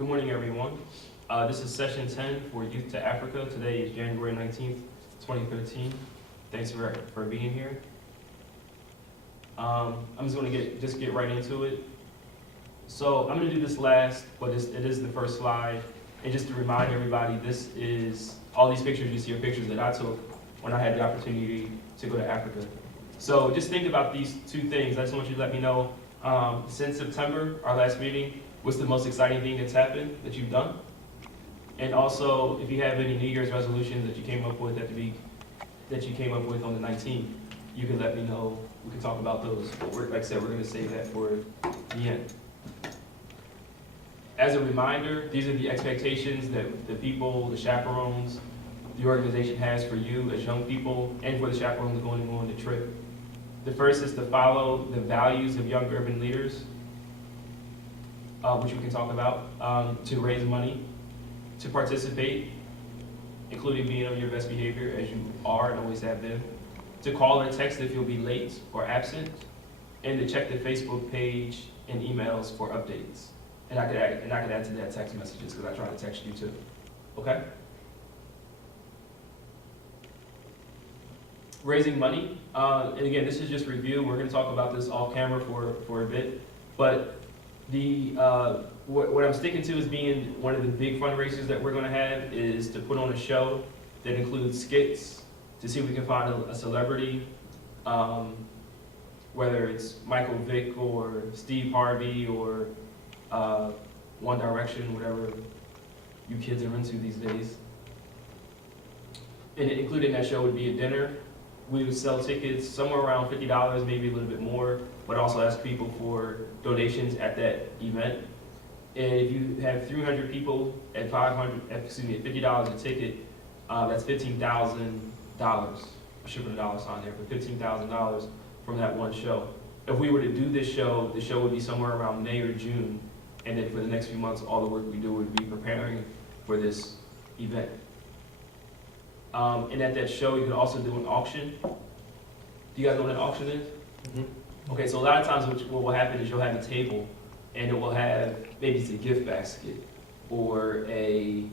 Good morning, everyone. This is session 10 for Youth to Africa. Today is January 19th, 2013. Thanks for being here. I'm just going to get right into it. So I'm going to do this last, but it is the first slide. And just to remind everybody, all these pictures you see are pictures that I took when I had the opportunity to go to Africa. So just think about these two things. I just want you to let me know, since September, our last meeting, what's the most exciting thing that's happened that you've done? And also, if you have any New Year's resolutions that you came up with on the 19th, you can let me know. We can talk about those. But like I said, we're going to save that for the end. As a reminder, these are the expectations that the people, the chaperones, the organization has for you as young people and for the chaperones going on the trip. The first is to follow the values of young urban leaders, which we can talk about, to raise money, to participate, including being on your best behavior as you are and always have been, to call or text if you'll be late or absent, and to check the Facebook page and emails for updates. And I could add to that text messages because I try to text you too. Okay? Raising money, and again, this is just review. We're going to talk about this off camera for a bit, but what I'm sticking to is being one of the big fundraisers that we're going to have is to put on a show that includes skits to see if we can find a celebrity, whether it's Michael Vick or Steve Harvey or One Direction, whatever you kids are into these days. And included in that show would be a dinner. We would sell tickets somewhere around $50, maybe a little bit more, but also ask people for donations at that event. And if you have 300 people at $50 a ticket, that's $15,000. I should put a dollar sign there, but $15,000 from that one show. If we were to do this show, the show would be somewhere around May or June, and then for the next few months, all the work we do would be preparing for this event. And at that show, you can also do an auction. Do you guys know what an auction is? Mm-hmm. Okay, so a lot of times what will happen is you'll have a table, and it will have, maybe it's a gift basket, or a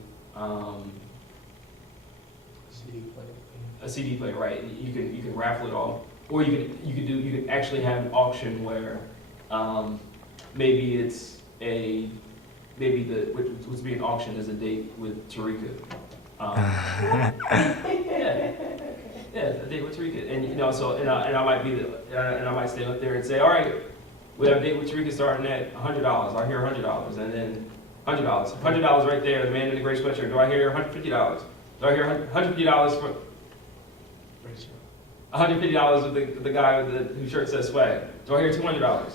CD player, right? You can raffle it off, or you can actually have an auction where maybe what's being auctioned is a date with Tarika. A date with Tarika, and I might stand up there and say, all right, we have a date with Tarika starting at $100. I hear $100, and then $100 right there. The man in the gray sweatshirt. Do I hear $150? Do I hear $150 for? $150 with the guy whose shirt says swag. Do I hear $200?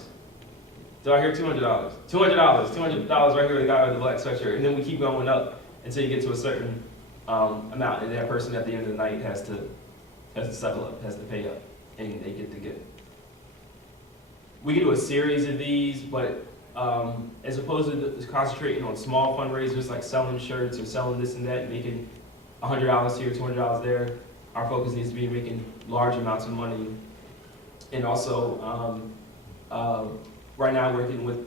Do I hear $200? $200 right here with the guy with the black sweatshirt. And then we keep going up until you get to a certain amount, and that person at the end of the night has to settle up, has to pay up, and they get the gift. We can do a series of these, but as opposed to concentrating on small fundraisers like selling shirts or selling this and that, making $100 here, $200 there, our focus needs to be making large amounts of money. And also, right now I'm working on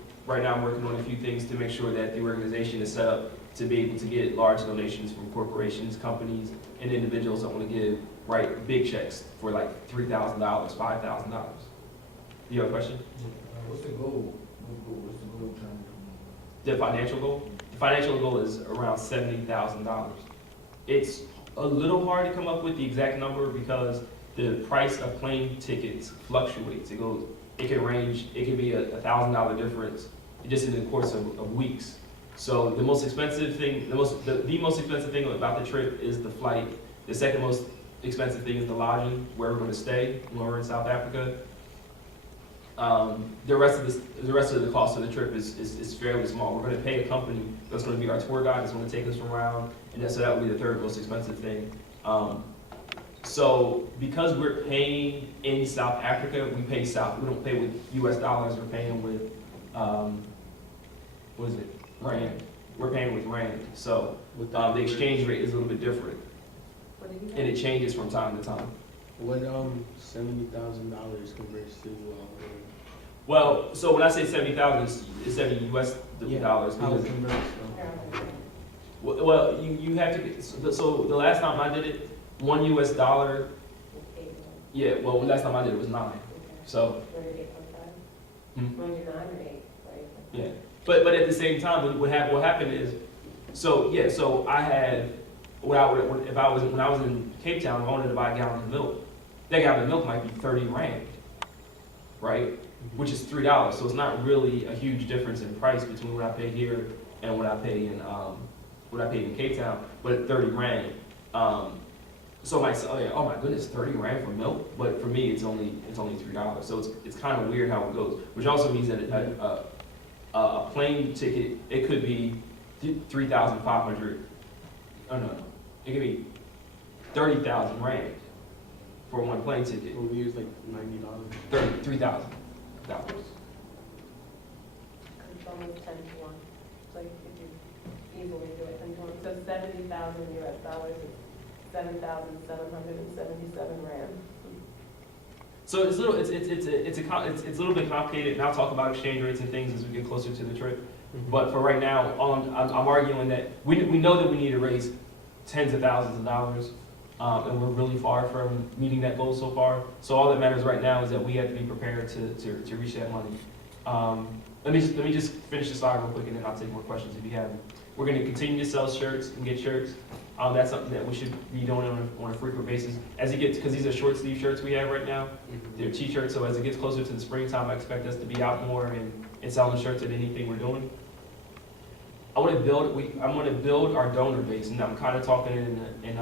a few things to make sure that the organization is set up to be able to get large donations from corporations, companies, and individuals that want to write big checks for like $3,000, $5,000. Do you have a question? What's the goal? What's the goal trying to? The financial goal? The financial goal is around $70,000. It's a little hard to come up with the exact number because the price of plane tickets fluctuates. It can range. It can be a $1,000 difference just in the course of weeks. So the most expensive thing, the most expensive thing about the trip is the flight. The second most expensive thing is the lodging, where we're going to stay when we're in South Africa. The rest of the cost of the trip is fairly small. We're going to pay a company that's going to be our tour guide, that's going to take us around, and so that will be the third most expensive thing. So because we're paying in South Africa, we pay South. We don't pay with U.S. dollars. We're paying with Rand. We're paying with Rand. So the exchange rate is a little bit different, and it changes from time to time. What $70,000 converts to Well, so when I say 70,000, it's 70 US dollars. How it Because, converts, so. well, you have to, so the last time I did it, $1 US, yeah, well, last time I did it was 9. So, Hmm. yeah. But at the same time, what happened is, so yeah, so I had, when I was in Cape Town, I wanted to buy a gallon of milk. That gallon of milk might be 30 rand, right? Which is $3. So it's not really a huge difference in price between what I pay here and what I pay in Cape Town, but at 30 rand. So I might say, oh yeah, oh my goodness, 30 rand for milk, but for me it's only $3. So it's kind of weird how it goes, which also means that a plane ticket, it could be 3,500. Oh no, it could be 30,000 rand for one plane ticket. Well, we use like $90. $3,000. It's almost 10 to 1. Like if you easily do it 10 to 1. So 70,000 US dollars is 7,777 rand. So it's a little bit complicated, and I'll talk about exchange rates and things as we get closer to the trip. But for right now, I'm arguing that we know that we need to raise tens of thousands of dollars, and we're really far from meeting that goal so far. So all that matters right now is that we have to be prepared to reach that money. Let me just finish the slide real quick, and then I'll take more questions if you have them. We're going to continue to sell shirts and get shirts. That's something that we should be doing on a frequent basis as it gets, because these are short sleeve shirts we have right now. They're t-shirts, so as it gets closer to the springtime, I expect us to be out more and selling shirts at anything we're doing. I want to build our donor base, and I'm kind of talking in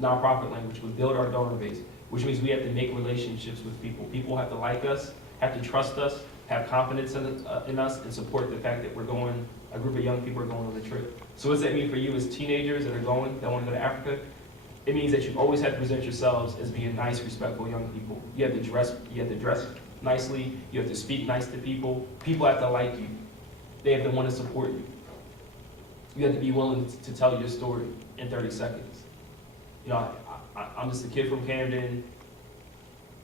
nonprofit language. We build our donor base, which means we have to make relationships with people. People have to like us, have to trust us, have confidence in us, and support the fact that a group of young people are going on the trip. So what's that mean for you as teenagers that want to go to Africa? It means that you always have to present yourselves as being nice, respectful young people. You have to dress nicely, you have to speak nice to people. People have to like you. They have to want to support you. You have to be willing to tell your story in 30 seconds. You know, I'm just a kid from Camden,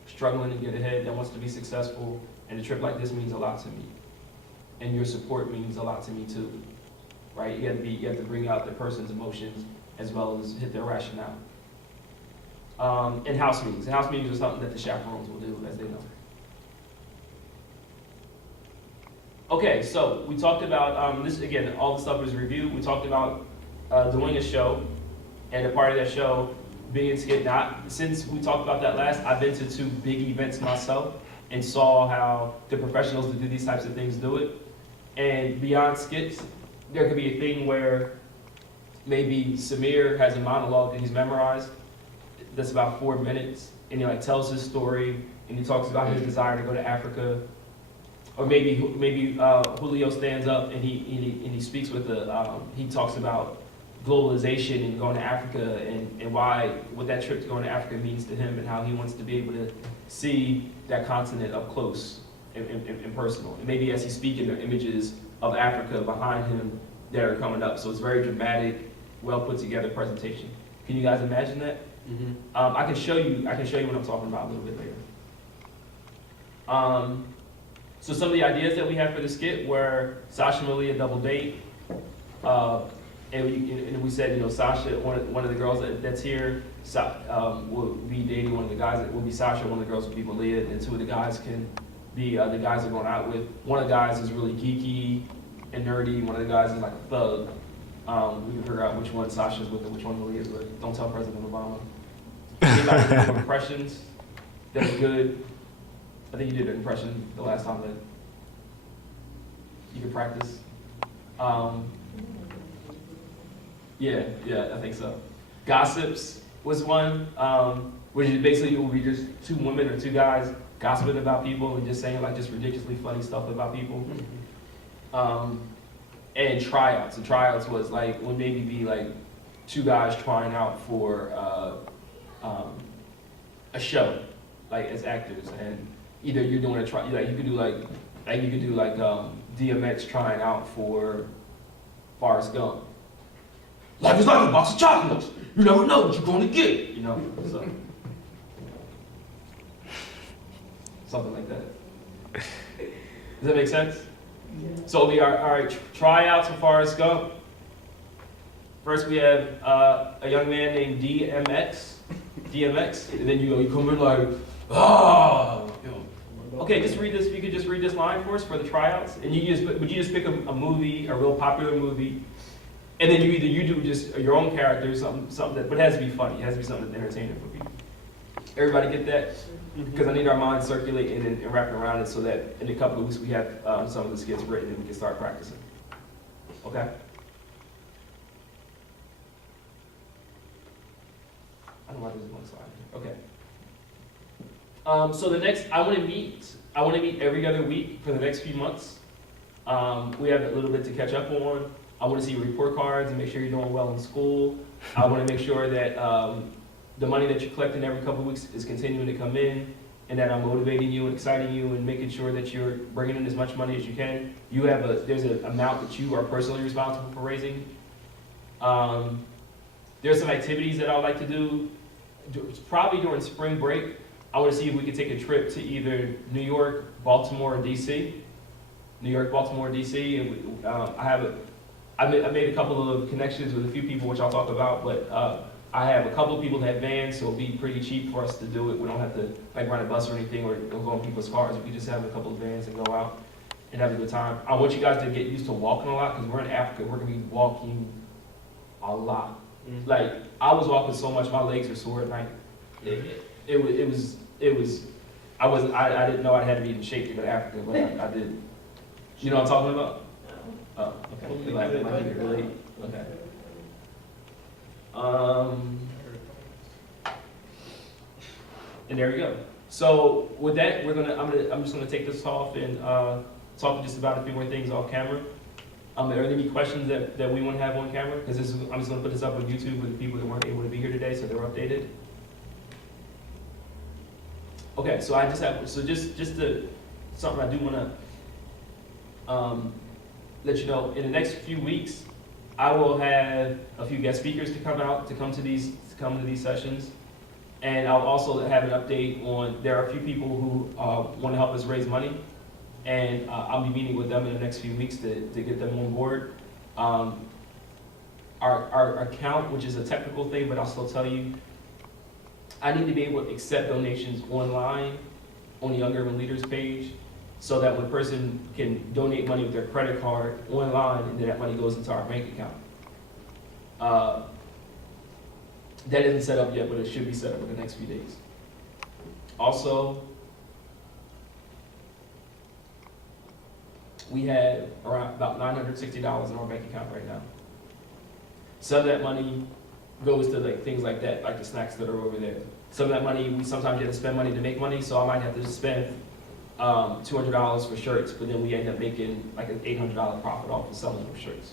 struggling to get ahead, that wants to be successful, and a trip like this means a lot to me. And your support means a lot to me too, right? You have to bring out the person's emotions as well as hit their rationale. And house meetings. And house meetings are something that the chaperones will do, as they know. Okay, so we talked about, this again, all the stuff is reviewed. We talked about doing a show, and a part of that show being skit. Now, since we talked about that last, I've been to 2 big events myself and saw how the professionals that do these types of things do it. And beyond skits, there could be a thing where maybe Samir has a monologue that he's memorized that's about 4 minutes, and he like tells his story, and he talks about his desire to go to Africa. Or maybe Julio stands up and he speaks with he talks about globalization and going to Africa and what that trip to going to Africa means to him, and how he wants to be able to see that continent up close and personal. And maybe as he's speaking, there are images of Africa behind him that are coming up. So it's very dramatic, well put together presentation. Can you guys imagine that? Mm-hmm. I can show you what I'm talking about a little bit later. So some of the ideas that we have for the skit were Sasha and Malia double date. And we said, Sasha, one of the girls that's here, will be dating one of the guys. That will be Sasha. One of the girls will be Malia, and 2 of the guys can be the guys they're going out with. One of the guys is really geeky and nerdy. One of the guys is like a thug. We can figure out which one Sasha's with and which one Malia's with. Don't tell President Obama. Anybody have impressions that are good? I think you did an impression the last time that you could practice. Yeah, I think so. Gossips was one, which is basically will be just 2 women or 2 guys gossiping about people and just saying like just ridiculously funny stuff about people. And tryouts. And tryouts was like would maybe be like 2 guys trying out for a show, like as actors, and either you're doing you could do like DMX trying out for Forrest Gump. Life is like a box of chocolates. You never know what you're going to get. So something like that. Does that make sense? So we are, all right, tryouts as far as go. First we have a young man named DMX, and then you come in like, oh, you know. Okay, just read this, if you could just read this line for us for the tryouts, and would you just pick a movie, a real popular movie, and then you do just your own character, something that, but it has to be funny, it has to be something that's entertaining for people. Everybody get that? Because I need our minds circulating and wrapping around it so that in a couple of weeks we have some of the skits written and we can start practicing. Okay? I don't know why there's one slide here. Okay. So the next, I want to meet every other week for the next few months. We have a little bit to catch up on. I want to see your report cards and make sure you're doing well in school. I want to make sure that the money that you're collecting every couple of weeks is continuing to come in, and that I'm motivating you and exciting you and making sure that you're bringing in as much money as you can. There's an amount that you are personally responsible for raising. There's some activities that I would like to do, probably during spring break. I want to see if we could take a trip to either New York, Baltimore, or DC. New York, Baltimore, DC, and I made a couple of connections with a few people, which I'll talk about, but I have a couple of people that have vans, so it'll be pretty cheap for us to do it. We don't have to like run a bus or anything or go in people's cars. We just have a couple of vans and go out and have a good time. I want you guys to get used to walking a lot because we're in Africa. We're gonna be walking a lot. Like I was walking so much, my legs were sore at night. I didn't know I had to be in shape to go to Africa, but I did. You know what I'm talking about? Oh, okay. You're laughing, I can relate. Okay. And there we go. So with that, I'm just gonna take this off and talk just about a few more things off camera. Are there any questions that we want to have on camera? Because I'm just gonna put this up on YouTube with the people that weren't able to be here today, so they're updated. Okay, so something I do want to let you know. In the next few weeks, I will have a few guest speakers to come to these sessions, and I'll also have an update on. There are a few people who want to help us raise money, and I'll be meeting with them in the next few weeks to get them on board. Our account, which is a technical thing, but I'll still tell you, I need to be able to accept donations online on the Young Urban Leaders page, so that when a person can donate money with their credit card online, and then that money goes into our bank account. That isn't set up yet, but it should be set up in the next few days. Also, we have around about $960 in our bank account right now. Some of that money goes to like things like that, like the snacks that are over there. Some of that money, we sometimes have to spend money to make money, so I might have to spend $200 for shirts, but then we end up making like an $800 profit off of selling those shirts.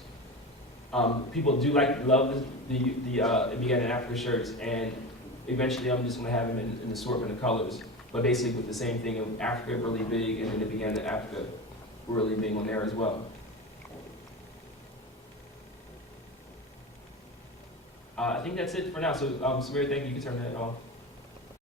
People do love the It Began in Africa shirts, and eventually I'm just gonna have them in an assortment of colors, but basically with the same thing of Africa really big, and then It Began in Africa really big on there as well. I think that's it for now. So, Samir, thank you. You can turn that off.